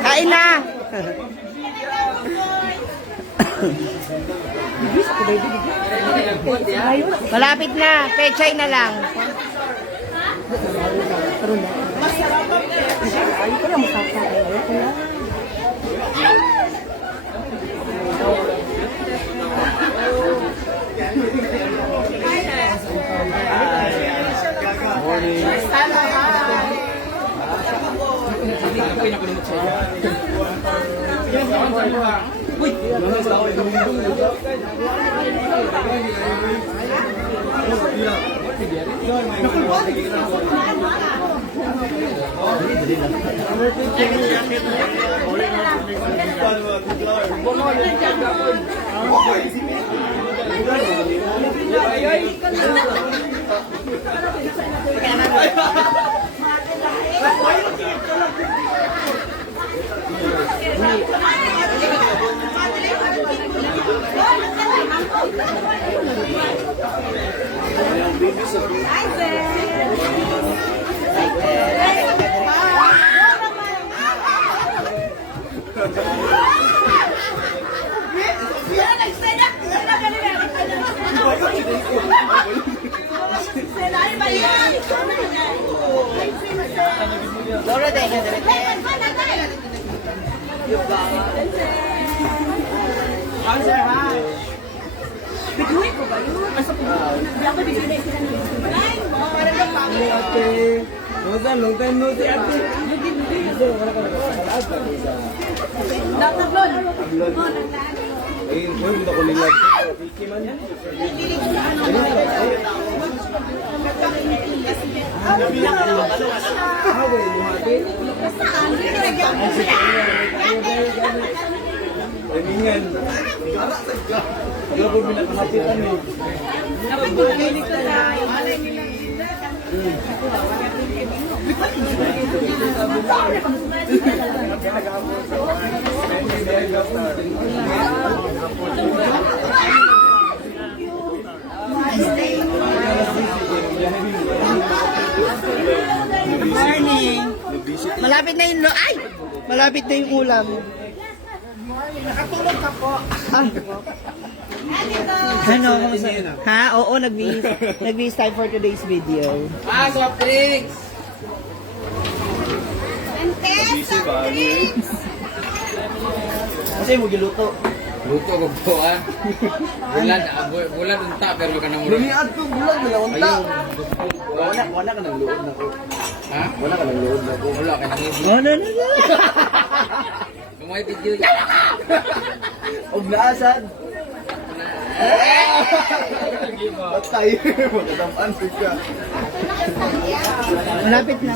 Kain na. Malapit na. Pechay na lang. Long time no see, ate. Ayun, boy, hindi ako nilag. Tamingan. Wala po pinakahapitan eh. Morning. Malapit na yung ay! Malapit na yung ulam. Nakatulog ka po. Ano? Ha? Oo, nag-bihis time for today's video. Soft drinks! Kasi mo giluto. Luto ko po ah. Bulan unta pero ka nang Lumiad ko, bulan na lang unta. Wala ka nang luod na ko. Ha? Wala ka nang luod na ko. Wala ka nang luod. Oh, no. Kumay video niya. Og naasad. Patay. Magkadamaan ka. Malapit na.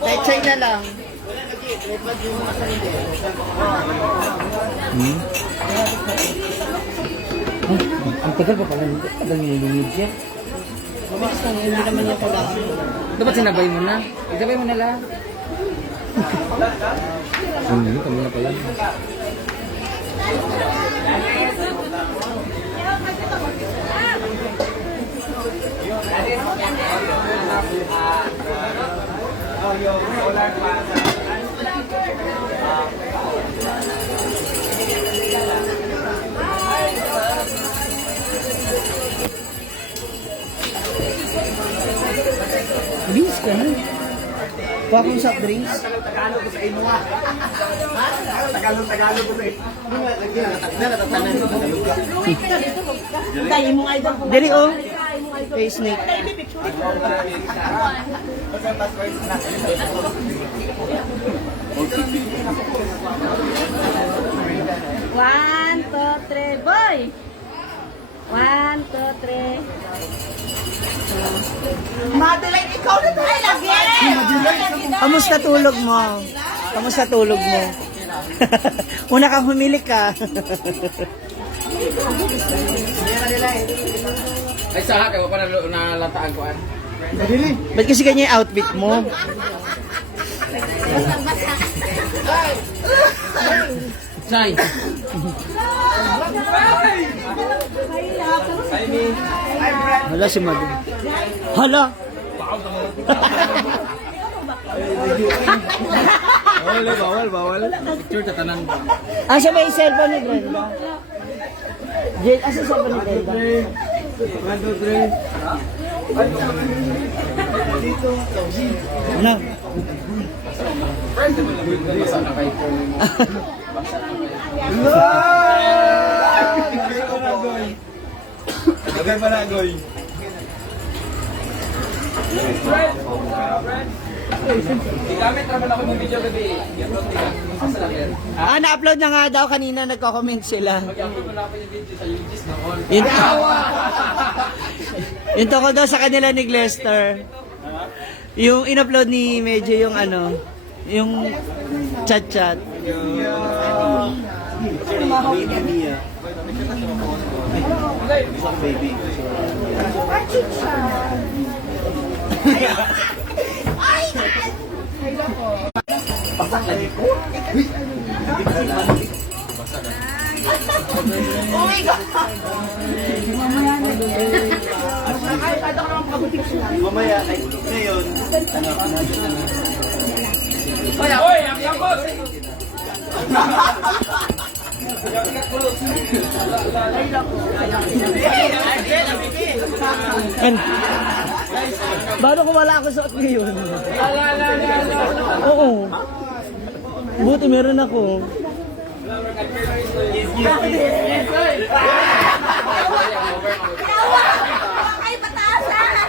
Pechay na lang. Ang tagal pa pala nito. Tagal nilungid siya. Mabilis lang, hindi naman yung kailangan. Dapat sinabay mo na. Isabay mo na lang. Kami na pala. Mabilis ka na. Kuha kong soft drinks. Tagalog ko sa ino nga. Tagalog ko sa ino. Tayo mong idol po. Dali oh. Kay Snake. One, two, three, boy! 1, 2, 3. Madeline, ikaw na tayo lagi! Kamusta tulog mo? Kamusta tulog mo? Una kang humilik ka. Ay sa akin, wala pa nalataan ko. Ba't kasi ganyan yung outfit mo? Say! Hala si Madu. Hala! Bawal. Picture sa tanan ba? Asa ba yung cellphone ni Brenda? Jen, asa yung cellphone ni Brenda? 1, 2, 3. Ano? Sana kayo po. Lagay pa na, Goy. Gamit naman ako ng video gabi. Na-upload na nga daw kanina, nagko-comment sila. Mag-upload mo na ako yung video sa UG's noon. Yung tungkol daw sa kanila ni Glester. Yung in-upload ni Medyo yung ano, yung chat-chat. Mamaya, ngayon, Oy, ang boss! Ano? Bago ko wala ako suot ngayon. Oo. Buti meron ako. Ay, pataasan!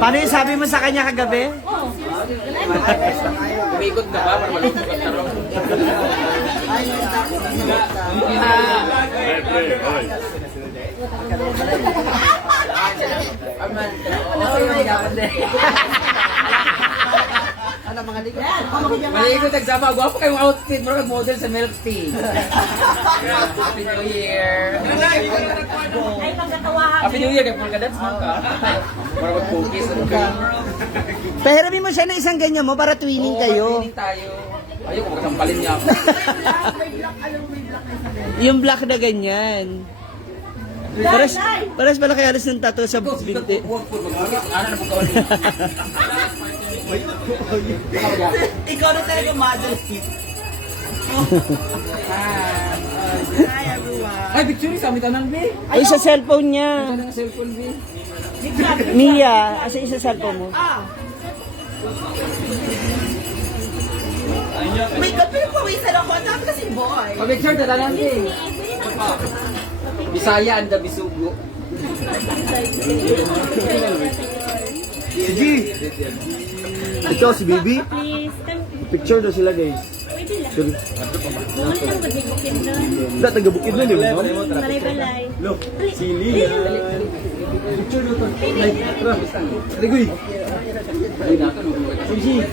Paano yung sabi mo sa kanya kagabi? Umikot na ba? Para malungkot ka ron. Malikot nagsama. Gwapo kayong outfit. Mura model sa milk tea. Happy New Year. Ay, pagkatawa. Happy New Year. Kaya full ka dance mo ka. Para mag-focus. Pahiramin mo siya na isang ganyan mo para twinning kayo. Twinning tayo. Ayoko, magkasampalin niya ako. Yung black na ganyan. Paras pala kaya alis ng tattoo sa binti. Ano na pagkawan niya? Ikaw na talaga mother kit. Hi, everyone. Ay, picture sa amin tanang, B. Ay, sa cellphone niya. Ano ng cellphone, B? Mia, asa isa cellphone mo? May gabi pawisan ako. Ang dami kasi boy. Pag-picture na tanang, B. Bisaya and the Bisugo. Sige! Ito si Bibi. Picture na sila guys. Sige. Wala, taga-bukid na, di ba? Balay-balay. Look, sili. Picture na ito. Ay, tara. Ligoy. Sige.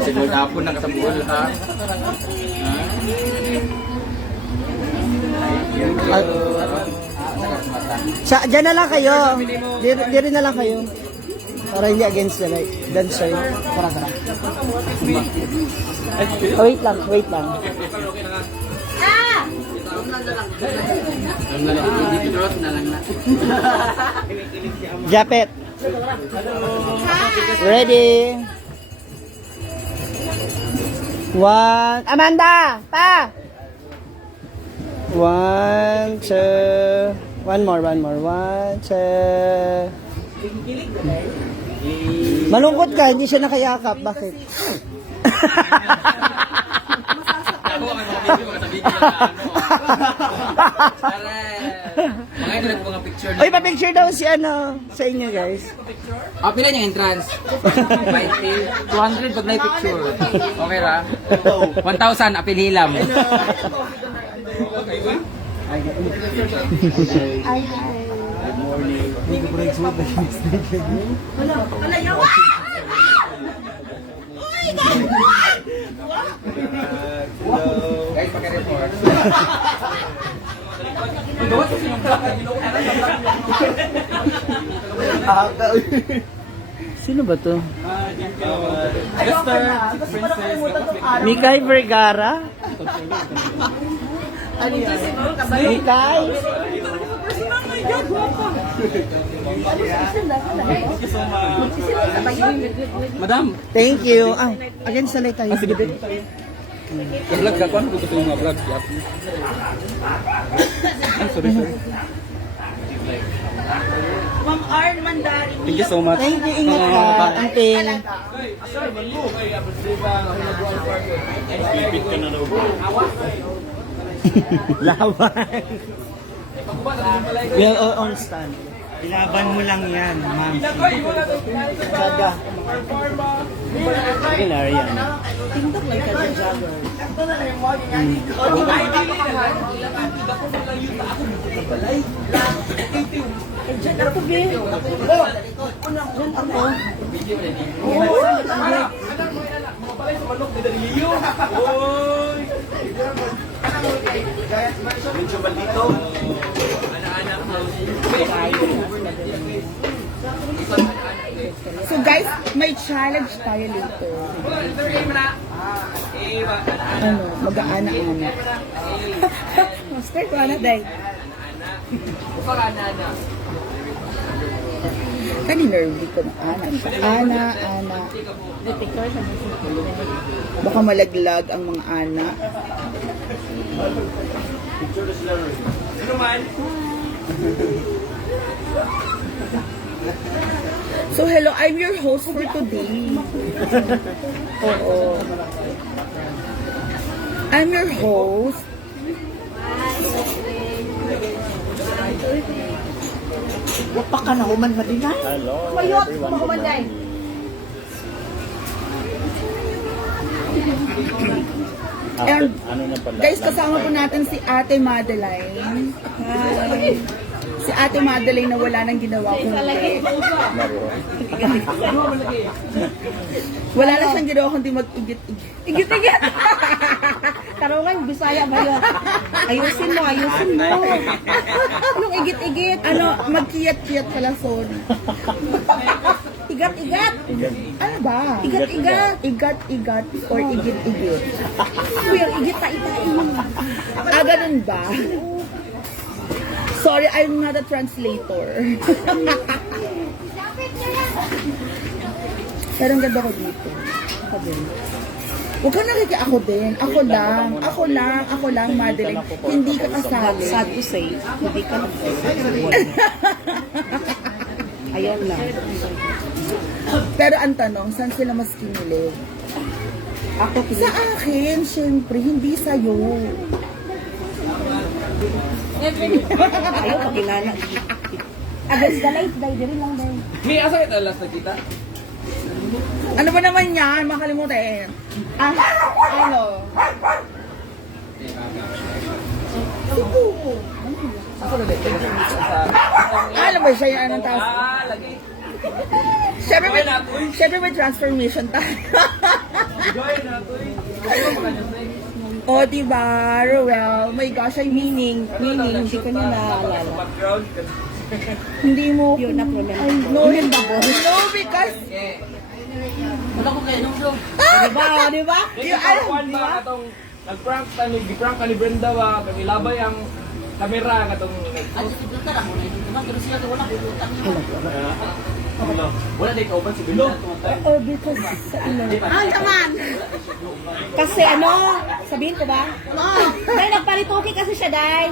Kasi doon hapon na kasambuhan ha. Diyan na lang kayo. Di rin na lang kayo. Para hindi against the light. Dancer. Tara. Oh, wait lang. Ah! Japet. Ready? One. Amanda! Pa! 1, 2. One more. 1, 2. Malungkot ka, hindi siya nakayakap. Bakit? Ako ang mga video ko sa video na mga ito mga picture na. Uy, pa-picture daw si ano sa inyo, guys. Pila yung entrance? 200 pag na-picture. Okay ra? 1,000 apil hilam. Guys, pag-report. Sino ba to? Esther, Mikay Vergara? Mikay? Madam, Thank you. Ah, again, salay tayo. sige din. Vlog ka kung gusto mo vlog. Sorry. Ma'am Arn Mandari. Thank you so much. Thank you, ingat ka. Amping. Laban. Well, on stand. Ilaban mo lang yan, ma'am. Saga. Regular yan. Tindok lang ka dyan, Jagger. Diyan ako, Bin. Diyan ako. So guys, may challenge tayo later. Ano, mag-aana-ana. Master ko ana day. Kani nervy ko na ana. Ana. Baka malaglag ang mga ana. So hello, I'm your host for today. Oo. I'm your host. Wapa ka na human madinay? Hello, Mayot, everyone. mahumanday. And Ano na pala? guys, kasama po natin si Ate Madeline. Hi. Si Ate Madeline na wala nang ginawa kundi. Wala na siyang ginawa kundi mag-igit-igit. Igit-igit. Tarungan, Bisaya ba yun? Ayusin mo. Yung igit-igit. Ano, magkiyat-kiyat pala, sorry. Igat-igat. Ano ba? Igat-igat. Igat-igat or igit-igit. Kuya, igit ta-itain. Ah, ganun ba? Sorry, I'm not a translator. Pero ang ganda ko dito. Ako din. Huwag ka nakiki ako din. Ako lang, Madeline. Hindi ka kasali. Sad to say, hindi ka Ayan lang. Pero ang tanong, saan sila mas kinilig? Ako, Sa akin, syempre, hindi sa'yo. ayaw kakilala. Agad galay, dahil rin lang dahil. May asa ito last nakita? Ano ba naman yan? Makalimutan. Ah, ano? Ako na dito. Alam ba siya yung anong taas? Lagi. Siyempre may transformation tayo. Join na to. O, diba, Roel? My gosh, ay Meaning, hindi ko niya naalala. Background. hindi mo... Yun na problem. Ay, no, no, because... Di ba? Yung, ano, Kuan ba katong nag-prank tani, gi-prank ka ni Brenda ba kag ilabay ang kamera katong wala day kauban si Brenda. oh, because sa ilo. Kasi ano, sabihin ko ba? Dahil nagparituki kasi siya, Day.